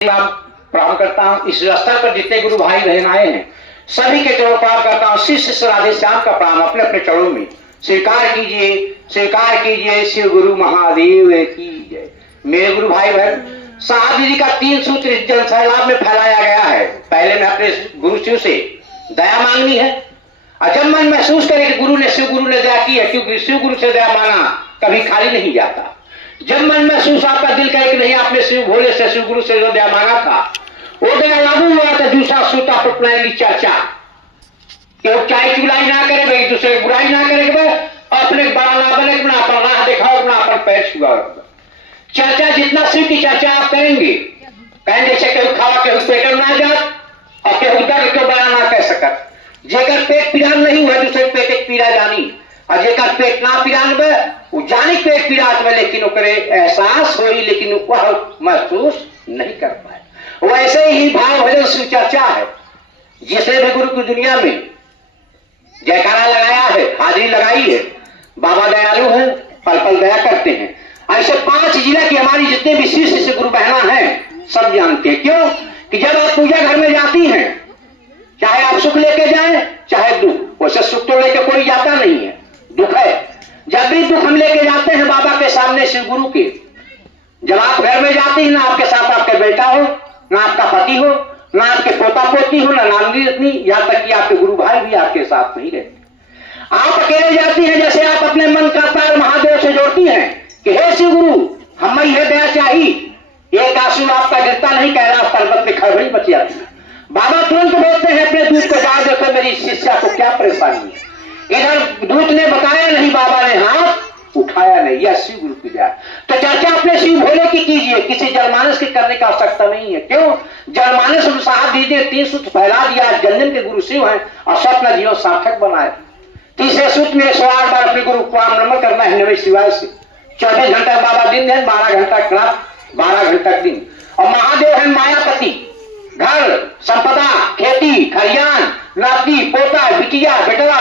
प्रणाम करता हूँ। इस स्तर पर जितने गुरु भाई बहन आए हैं सभी के चरणों प्रणाम करता हूँ। शिष्य राधे श्याम का प्रणाम अपने अपने चरणों में स्वीकार कीजिए। शिव गुरु महादेव की जय। मेरे गुरु भाई बहन साहब जी का 3 सूत्र इस जनसैलाब में फैलाया गया है। पहले में अपने गुरु शिव से दया मांगनी है और जब मन महसूस करे कि शिव गुरु ने दया की है, क्योंकि शिव गुरु से दया मांगा कभी खाली नहीं जाता। जब मन महसूस आपका दिल करे कि नहीं आपने शिव भोले से शिव गुरु से जो दया मांगा था वो दया लागू हुआ था। दूसरा सूता पटनाएंगी चर्चा कि वो चाय चुलाई ना करे भाई, दूसरे बुराई ना करे भाई, अपने बड़ा ना बने, अपना अपन राह दिखाओ, अपना अपन पैर छुआ। चर्चा जितना शिव की चर्चा आप करेंगे जैसे केहू खावा केहू पेट ना जात और केहू दर्द के बड़ा ना कह सकत। जेकर पेट पीड़ान नहीं हुआ दूसरे पेट एक पीड़ा जानी और जेकर पेट ना पीड़ान वो जानी पेट पीड़ात में, लेकिन ओकरे एहसास होई लेकिन वह महसूस नहीं कर पाए। वैसे ही भाव भजन शिव चर्चा है। जिसने भी गुरु की दुनिया में जयकारा लगाया है, हाजिरी लगाई है, बाबा दयालु हैं, पल पल दया करते हैं। ऐसे 5 जिला की हमारी जितने भी शिष्य गुरु बहना हैं सब जानते हैं। क्यों कि जब आप पूजा घर में जाती हैं चाहे आप सुख लेके जाएं चाहे दुख, वैसे सुख तो लेके कोई जाता नहीं है, दुख है। जब भी दुख हम लेके जाते हैं बाबा के सामने शिव गुरु के, जब आप घर में जाते हैं ना आपके साथ आपका बेटा हो, ना आपका पति हो, ना आपके पोता पोती हो, ना नानी रत्नी, यहाँ तक कि आपके गुरु भाई भी आपके साथ नहीं रहते। आप अकेले जाती हैं जैसे आप अपने मन का तार महादेव से जोड़ती हैं कि हे शिव गुरु हमें यह दया चाहिए, एक आंसू आपका गिरता नहीं, कैलाश पर्वत पे खड़बड़ी बच जाती है। बाबा तुरंत बोलते हैं अपने दूत को, जा देखो मेरी शिष्या को क्या परेशानी है। इधर दूत ने बताया नहीं, बाबा ने हाथ उठाया नहीं, यह शिव गुरु की दया। तो चर्चा अपने शिव भोले की कीजिए, किसी जनमानस की करने का आवश्यकता नहीं है। क्यों जनमानस साहब जी ने 3 सूत्र फैला दिया, जनजन के गुरु शिव हैं और स्वप्न जीवन सार्थक बनाए। तीसरे सूत्र में 108 बार अपने गुरु को नमन करना है नमः शिवाय से। 24 घंटा बाबा दिन है, 12 घंटा रात, 12 घंटा दिन। और महादेव है मायापति, घर संपदा खेती खरियान नाती पोता बिटिया बेटवा,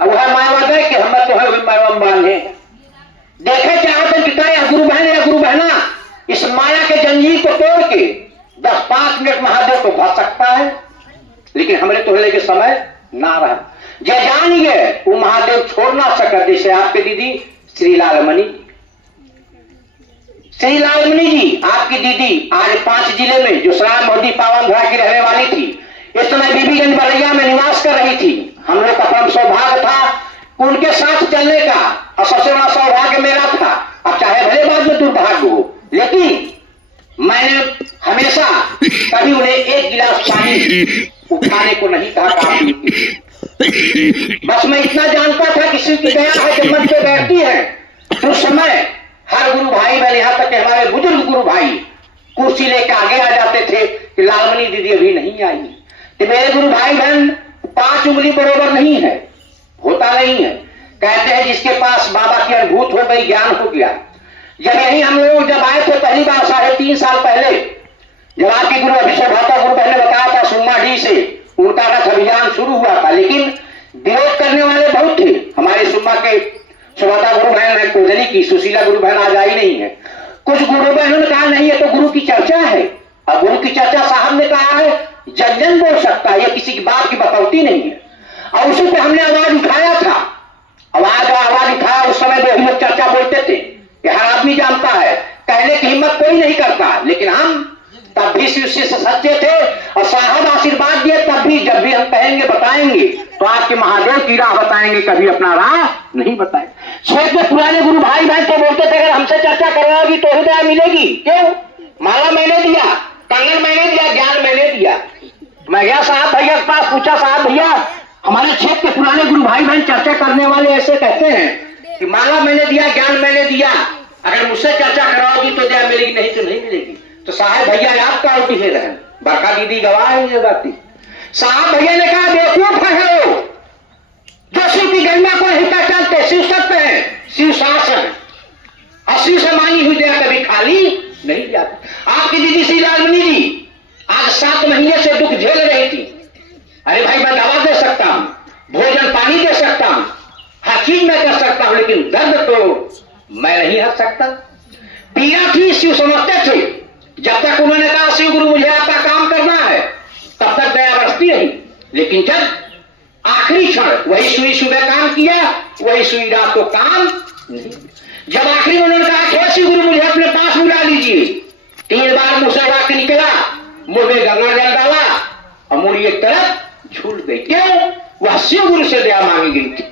वह मायावाद है कि हम तो है मायावाम बांधे। देखे चाहते पिता या गुरु बहन या गुरु बहना इस माया के जंजीर को तोड़ के 10-5 मिनट महादेव को भर सकता है, लेकिन हमारे तोड़ने के समय ना रहा। जय जानिए वो महादेव छोड़ ना सका। जैसे आपके दीदी श्री लालमणि जी, आपकी दीदी आज 5 जिले में जो सराय मोदी पावन धरा की रहने वाली थी, इस समय बीबीगंज बरैया में निवास कर रही थी। हम लोग का परम सौभाग्य था उनके साथ चलने का और सबसे बड़ा सौभाग्य मेरा था। अब चाहे भले बाद में दुर्भाग्य हो, लेकिन मैंने हमेशा कभी उन्हें 1 गिलास पानी उठाने को नहीं कहा। बस मैं इतना जानता था कि शिव की दया है जब मन पे बैठती है तो उस समय हर गुरु भाई बहन, यहाँ तक कि हमारे बुजुर्ग गुरु भाई कुर्सी लेकर आगे आ जाते थे कि लालमणि दीदी अभी नहीं आई। तो मेरे गुरु भाई बहन 5 उंगली बरोबर नहीं है, होता नहीं है। कहते हैं जिसके पास बाबा की अनुभूत हो गई, ज्ञान हो गया। जब यही हम लोग जब आए थे पहली बार 3.5 साल पहले, जब आपके गुरु अभिषेक भाता गुरु बहन ने बताया था सुम्माडी से उनका रथ अभियान शुरू हुआ था, लेकिन विरोध करने वाले बहुत थे। हमारे सुम्मा के सुभाता गुरु बहन है कोदली की, सुशीला गुरु बहन आज आई नहीं है। कुछ गुरु बहनों ने कहा नहीं है तो गुरु की चर्चा है, और गुरु की चर्चा साहब ने कहा है जनजन बोल सकता है, यह किसी की बात की बकौती नहीं है। और उसी पे हमने आवाज उठाया था, आवाज उठाया। उस समय भी हम लोग चर्चा बोलते थे कि हर आदमी जानता है, कहने की हिम्मत कोई नहीं करता, लेकिन हम तब भी शिष्य से सच्चे थे और साहब आशीर्वाद दिए। तब भी जब भी हम कहेंगे बताएंगे तो आपके महादेव की राह बताएंगे, कभी अपना राह नहीं बताए। क्षेत्र में पुराने गुरु भाई बहन तो बोलते थे अगर हमसे चर्चा करवाओगी तो हृदय मिलेगी। क्यों माला मैंने दिया, कंगन मैंने दिया, ज्ञान मैंने दिया। मैं गया साहब भैया के पास, पूछा साहब भैया हमारे क्षेत्र के पुराने गुरु भाई बहन चर्चा करने वाले ऐसे कहते हैं कि माला मैंने दिया, ज्ञान मैंने दिया, अगर मुझसे चर्चा करवाओगी तो दया मिलेगी, नहीं तो नहीं मिलेगी। तो साहब भैया आपका उल्टी है रहन, बरखा दीदी गवाह है ये बात। साहब भैया ने कहा बेवकूफ है वो जो शिव की गंगा को नहीं पहचानते। शिव सत्य है, शिव शासन है और शिव से मांगी हुई दया कभी खाली नहीं जाती। आपकी दीदी श्री लालमणि जी आज 7 महीने से दुख झेल रही थी। अरे भाई मैं दवा दे सकता हूं, भोजन पानी दे सकता हूं, हर चीज मैं कर सकता हूं, लेकिन दर्द तो मैं नहीं हट सकता। पीड़ा थी शिव समझते थे, जब तक उन्होंने कहा शिव गुरु लेकिन जब आखिरी क्षण वही सुई सुबह काम किया, वही सुई रात को काम नहीं। जब आखिरी में उन्होंने कहा हे शिव गुरु मुझे अपने पास बुला लीजिए, 3 बार मुंह से वाक्य निकला, मुंह में गंगा जल डाला और मुड़ी एक तरफ झूल गई। क्यों? वह शिव गुरु से दया मांगी गई थी।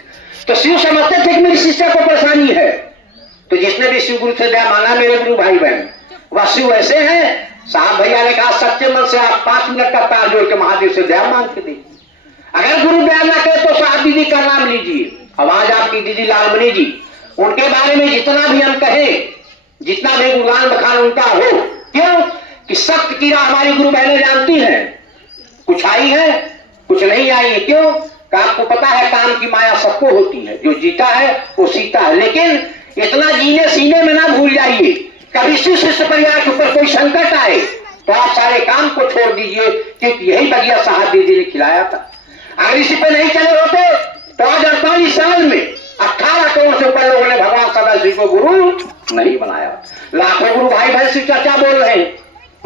तो शिव समझते थे कि मेरी शिष्य को परेशानी है, तो जिसने भी शिव गुरु से दया मांगा मेरे गुरु भाई बहन, वह शिव ऐसे हैं। साहब भैया ने कहा सच्चे मन से आप 5 मिनट का तार जोड़ के महादेव से दया मांग के देखिए। अगर गुरु दया ना करे तो साहब दीदी का नाम लीजिए। आवाज आपकी दीदी लालमणि जी, उनके बारे में जितना भी हम कहें, जितना भी गुणगान बखान उनका हो, क्यों कि सत्य की राह हमारी गुरु बहनें जानती हैं। कुछ आई है, कुछ नहीं आई है। क्यों? आपको पता है काम की माया सबको होती है, जो जीता है वो सीता है। लेकिन इतना जीने सीने में ना भूल जाइए, कभी शिष्य परिवार के ऊपर कोई संकट आए तो आप सारे काम को छोड़ दीजिए, क्योंकि यही बगिया साहब दीदी ने खिलाया था। अगर इसी पे नहीं चले होते तो आज 48 साल में 18 करोड़ से ऊपर लोगों ने भगवान सदाशिव को गुरु नहीं बनाया। लाखों गुरु भाई बहन शिव चर्चा बोल रहे हैं,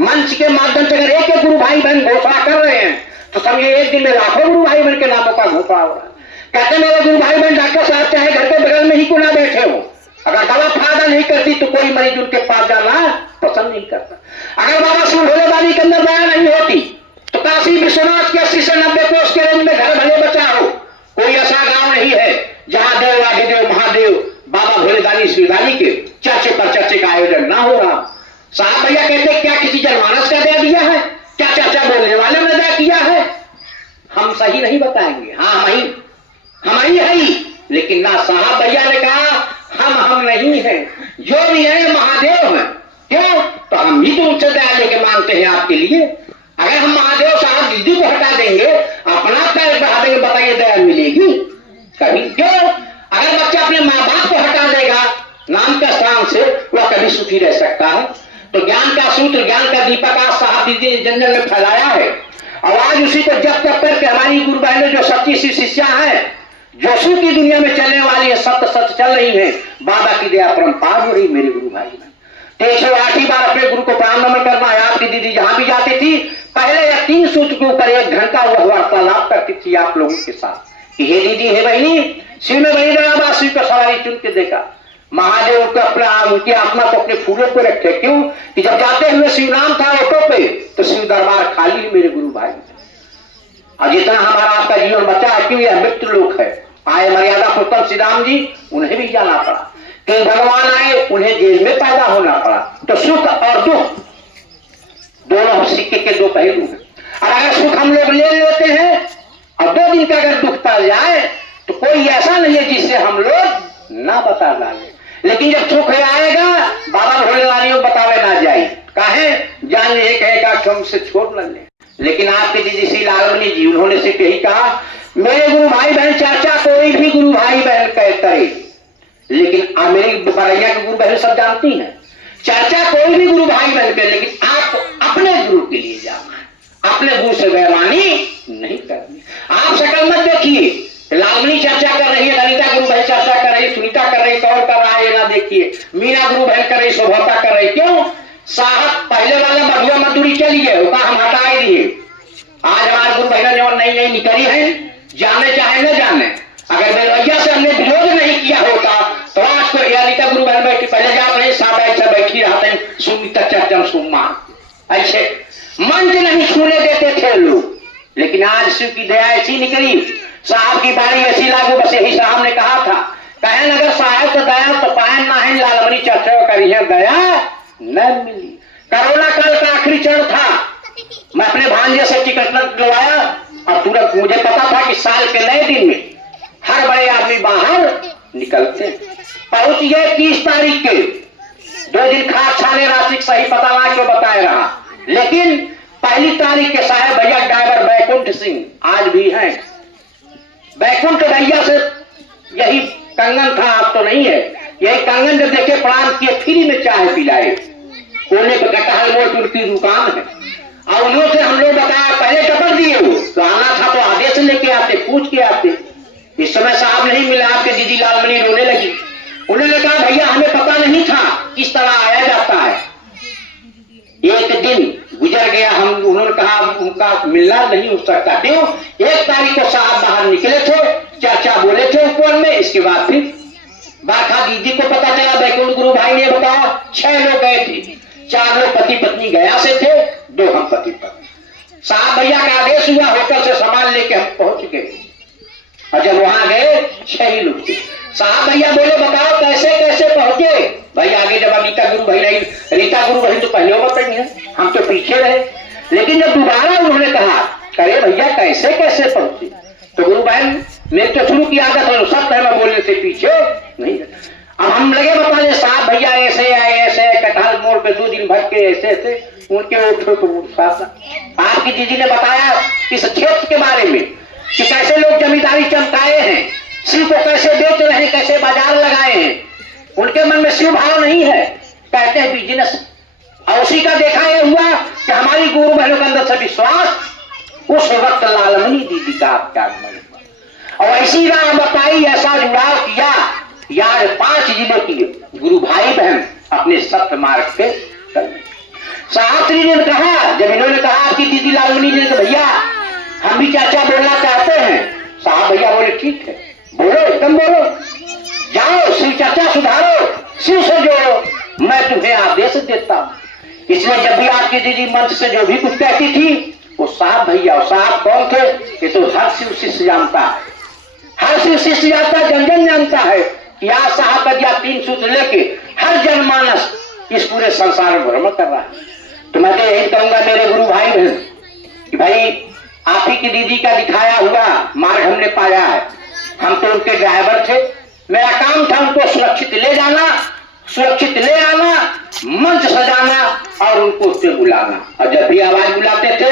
मंच के माध्यम से अगर एक गुरु भाई बहन घोषणा कर रहे हैं तो समझिए एक दिन में लाखों गुरु भाई बहन के नामों का घोषणा हो रहा है। कहते मेरे गुरु भाई बहन डॉक्टर साहब चाहे घर के बगल में ही क्यों ना बैठे हो, अगर दवा फायदा नहीं करती तो कोई मरीज उनके पास जाना पसंद नहीं करता। अगर बाबा शिव भोले बाबा के अंदर दया नहीं होती तो काशी विश्वनाथ के 80 से 90 कोस के रेंज में घर भले बचा हो, कोई ऐसा गांव नहीं है जहां देव आदिदेव महादेव बाबा भोलेदानी शिवदानी के चर्चे पर चर्चे का आयोजन ना हो रहा। साहब भैया कहते क्या किसी जनमानस का दया दिया है? क्या चर्चा बोलने वाले ने दया किया है? हम सही नहीं बताएंगे। हाँ हम ही है ही, लेकिन ना साहब भैया ने कहा हम नहीं है, जो भी है महादेव है। क्यों? तो हम ही तो उनसे दया लेके मांगते हैं आपके लिए। अगर हम महादेव साहब दीदी को हटा देंगे, अपना पैर बढ़ा देंगे, बताइए दया मिलेगी कभी? क्यों? अगर बच्चा अपने माँ बाप को हटा देगा नाम के स्थान से, वह कभी सुखी रह सकता है? तो ज्ञान का सूत्र, ज्ञान का दीपक आज साहब दीदी ने जन जन में फैलाया है, और आज उसी को जब तक करके हमारी गुरु बहनें जो सच्ची सी शिष्या है, जो सु की दुनिया में चलने वाली है, सत्य सच चल रही है, बाबा की दया परम्पार हो रही मेरे गुरु भाई में। 108 बार अपने गुरु को प्रणाम नमन करना है। आपकी दीदी जहां भी जाती थी पहले या 3 सूत्र के ऊपर 1 घंटा वह वार्तालाप करती थी आप लोगों के साथ कि हे दीदी हे बहनी, शिव में वही जगह शिव का सवारी चुन के देखा। महादेव को अपना उनकी आत्मा को अपने फूलों पे रखे। क्यों कि जब जाते हुए शिव नाम था ऑटो पे तो शिव दरबार खाली मेरे गुरु भाई। और जितना हमारा आपका जीवन बचा है, क्यों यह मृत्यु लोक है। आए मर्यादा पुरुषोत्तम श्री राम जी, उन्हें भी जाना पड़ा। कई भगवान आए, उन्हें जेल में पैदा होना पड़ा। तो सुख और दुख दोनों सिक्के के 2 पहलू हैं। और अगर सुख हम लोग ले लेते हैं और 2 दिन का अगर दुख टल जाए तो कोई ऐसा नहीं है जिससे हम लोग ना बता डाले। लेकिन जब सुख आएगा बाबा भोले वाली बतावे ना जाए, काहे जान ये कहेगा कि हमसे छोड़ न ले। लेकिन आपके दीदी श्री लालमणि जी, उन्होंने सिर्फ यही कहा मेरे गुरु भाई बहन चर्चा कोई भी गुरु भाई बहन करे, लेकिन मेरी बरैया के गुरु बहन सब जानती हैं, चर्चा कोई भी गुरु भाई बहन करे, लेकिन आपको अपने गुरु के लिए जाना है, अपने गुरु से बेईमानी नहीं करनी। आप शकल मत देखिए, लालमणि चर्चा कर रही है, ललिता गुरु बहन चर्चा कर रही है, सुनीता कर रही है, कौन कर रहा है ना देखिए, मीना गुरु बहन कर रही, शोभता कर रही। क्यों? साहब पहले वाला बढ़िया मजदूरी चली गए, हम हटा दिए। आज हमारे गुरु बहन जो नई नई निकली है, जाने चाहे न जाने, अगर बेरवैया से हमने विरोध नहीं किया होता तो आज को ललिता गुरु बहन बैठी, पहले जा रहे साहब ऐसा बैठी रहते हैं, सुनीता चर्चा सुम्मा ऐसे मंच नहीं छूने देते थे लोग। लेकिन आज शिव की दया ऐसी निकली, साहब की बारी ऐसी लागू, बस यही साहब ने कहा था, कहन अगर साहब तो दया तो पायन ना है, लालमणि चर्चा करी है, दया न मिली। कोरोना काल का आखिरी चरण था, मैं अपने भांजे से टिकट लगवाया और तुरंत मुझे पता था कि साल के नए दिन में हर बड़े आदमी बाहर निकलते। पहुंच गए 30 तारीख के, 2 दिन खाद छाने राशि सही पता ना क्यों बताए रहा, लेकिन 1 तारीख के साहब भैया ड्राइवर बैकुंठ सिंह आज भी हैं। बैकुंठ भैया से यही कंगन था, अब तो नहीं है, यही कंगन जब देखे प्रणाम किए, फ्री में चाय पिलाए, कोने पर कटहल मोड़ उनकी दुकान है। और उन्होंने हम लोग बताया पहले कपड़ दिए, वो तो आना था तो आदेश लेके आते, पूछ के आते। इस समय साहब नहीं मिला, आपके दीदी लालमणि रोने लगी। उन्होंने कहा भैया हमें पता नहीं था किस तरह आया जाता है। एक दिन गुजर गया, हम उन्होंने उन्होंने कहा उनका मिलना नहीं हो सकता। क्यों? 1 तारीख को साहब बाहर निकले थे, चर्चा बोले थे ऊपर में, इसके बाद फिर बारखा दीदी को पता चला, बैकुंठ गुरु भाई ने बताया 6 लोग गए थे, 4 लोग पति पत्नी गया से थे, 2 हम पति पत्नी। साहब भैया का आदेश हुआ, होटल से सामान लेके हम पहुंच गए और जब वहां गए 6 ही लोग थे। साहब भैया बोले बताओ कैसे कैसे पहुंचे? भाई आगे जब रीता गुरु भाई नहीं, रीता गुरु भाई तो पहले बताई है, हम तो पीछे रहे। लेकिन जब दोबारा उन्होंने कहा अरे भैया कैसे कैसे पहुंचे, तो गुरु बहन मेरे तो शुरू की आदत है, सब मैं बोलने से पीछे नहीं। अब हम लगे बताने साहब भैया ऐसे आए, ऐसे कटहल मोड़ पे 2 दिन भर के ऐसे ऐसे उनके उठो तो आपकी दीदी ने बताया इस क्षेत्र के बारे में कि कैसे लोग जमींदारी चमकाए हैं, शिव को कैसे बेच रहे हैं, कैसे बाजार लगाए हैं। उनके मन में शिव भाव नहीं है, कहते हैं बिजनेस। और उसी का देखा यह हुआ कि हमारी गुरु बहनों के अंदर से विश्वास उस वक्त लालमणि दीदी का त्यागमन हुआ और ऐसी राह बताई, ऐसा जुड़ाव किया यार 5 जिलों की गुरु भाई बहन अपने सत्य मार्ग पे चल। शास्त्री ने कहा, जब इन्होंने कहा आपकी दीदी लालमणि ने तो भैया हम भी चाचा बोलना चाहते हैं। साहब भैया बोले ठीक है बोलो, एकदम बोलो, जाओ शिव चर्चा सुधारो, शिव से जोड़ो, मैं तुम्हें आदेश देता हूं। इसलिए जब भी आपकी दीदी मंच से जो भी कुछ कहती थी वो साहब भैया, और साहब कौन थे? ये तो हर शिव शिष्य जानता है, हर शिव शिष्य जानता है, जन जन जानता है कि आज साहब भैया 3 सूत्र लेके हर जनमानस इस पूरे संसार में भ्रमण कर रहा है। तो मैं तो यही कहूंगा मेरे गुरु भाई बहन कि भाई आप ही की दीदी का दिखाया हुआ मार्ग हमने पाया है। हम तो उनके ड्राइवर थे, मेरा काम था उनको सुरक्षित ले जाना, सुरक्षित ले आना, मंच सजाना और उनको उससे बुलाना। और जब भी आवाज बुलाते थे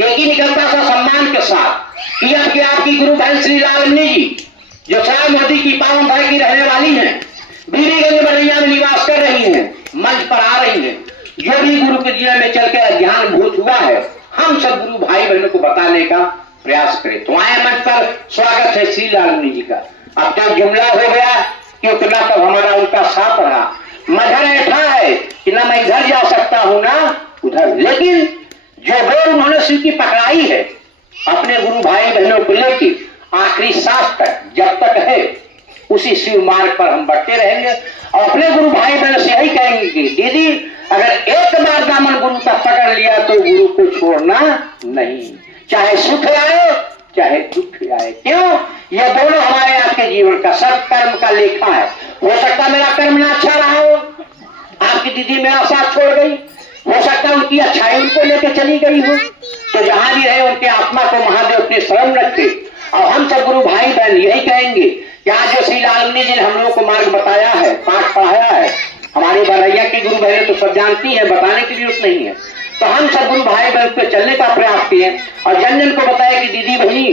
एक ही निकलता था सम्मान के साथ कि अब आपकी गुरु बहन श्री लालमणि जी जो शायद मोदी की पावन भाई की रहने वाली हैं, बीरीगंज बड़ैया में निवास कर रही हैं, मंच पर आ रही हैं। जो भी गुरु के जीवन में चल के अज्ञान भूत हुआ है हम सब गुरु भाई बहनों को बताने का प्रयास करें। तो आए मंच पर स्वागत है श्री लालमणि जी का। अब तो जुमला हो गया क्योंकि ना तब हमारा उनका साथ रहा, मजहर ऐसा है कि ना मैं इधर जा सकता हूं ना उधर। लेकिन जो डोर उन्होंने शिव की पकड़ाई है अपने गुरु भाई बहनों को लेके आखिरी सांस तक जब तक है उसी शिव मार्ग पर हम बढ़ते रहेंगे और अपने गुरु भाई बहनों से यही कहेंगे कि दीदी अगर एक बार दामन गुरु का पकड़ लिया तो गुरु को छोड़ना नहीं, चाहे सुख आए चाहे दुख आए। क्यों? यह दोनों हमारे आपके जीवन का सब कर्म का लेखा है। हो सकता मेरा कर्म ना अच्छा रहा हो, आपकी दीदी मेरा साथ छोड़ गई, हो सकता उनकी अच्छाई उनको लेकर चली गई हो, तो जहां भी रहे उनके आत्मा को महादेव अपने शरण रखे। और हम सब गुरु भाई बहन यही कहेंगे कि आज जो श्री लालमणि जी ने हम लोगों को मार्ग बताया है, पाठ पढ़ाया है, हमारी बरैया की गुरु बहनें तो सब जानती हैं, बताने की जरूरत नहीं है। तो हम सब गुरु भाई बहन पे चलने का प्रयास किए और जन जन को बताया कि दीदी बहनी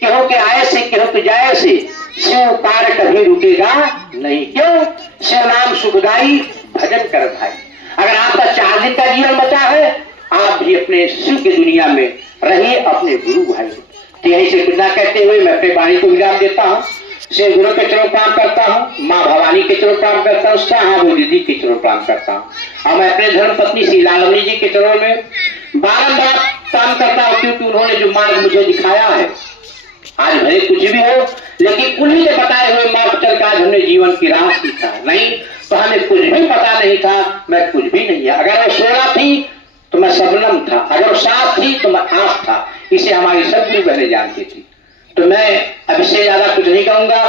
केहो के आए से केहो के जाए से शिव कार्य कभी रुकेगा नहीं। क्यों? शिव नाम सुखदाई भजन कर भाई। अगर आपका 4 दिन का जीवन बचा है आप भी अपने शिव की दुनिया में रहिए अपने गुरु भाई। तो यही से कुछ ना कहते हुए मैं अपने वाणी को विराम देता हूँ। श्री गुरु के चरणों प्रणाम करता हूँ, माँ भवानी के चरणों प्रणाम करता हूँ, शाह दीदी के चरणों प्रणाम करता हूँ और मैं अपने धर्म पत्नी श्री लालमणि जी के चरणों में बारंबार काम करता हूँ क्योंकि उन्होंने जो मार्ग मुझे दिखाया है आज भले कुछ भी हो लेकिन उन्हीं ने बताए हुए मार्ग चल कर आज हमने जीवन की राह सीखा। नहीं तो हमें कुछ भी पता नहीं था, मैं कुछ भी नहीं है। अगर वो सोना थी तो मैं शबनम था, अगर वो साथ थी तो मैं आँख था। इसे हमारी सब गुरु बहनें जानती थी। तो मैं अब इससे ज्यादा कुछ नहीं कहूंगा।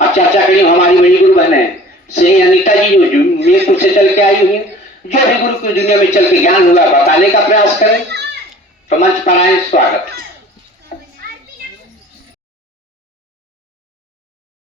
अब चर्चा करी हमारी बड़ी गुरु बहन है श्री अनिता जी जो मीरपुर से चल के आई हुई, जो भी गुरु की दुनिया में चल के ज्ञान हुआ बताने का प्रयास करें। तो मंच पर आए, स्वागत।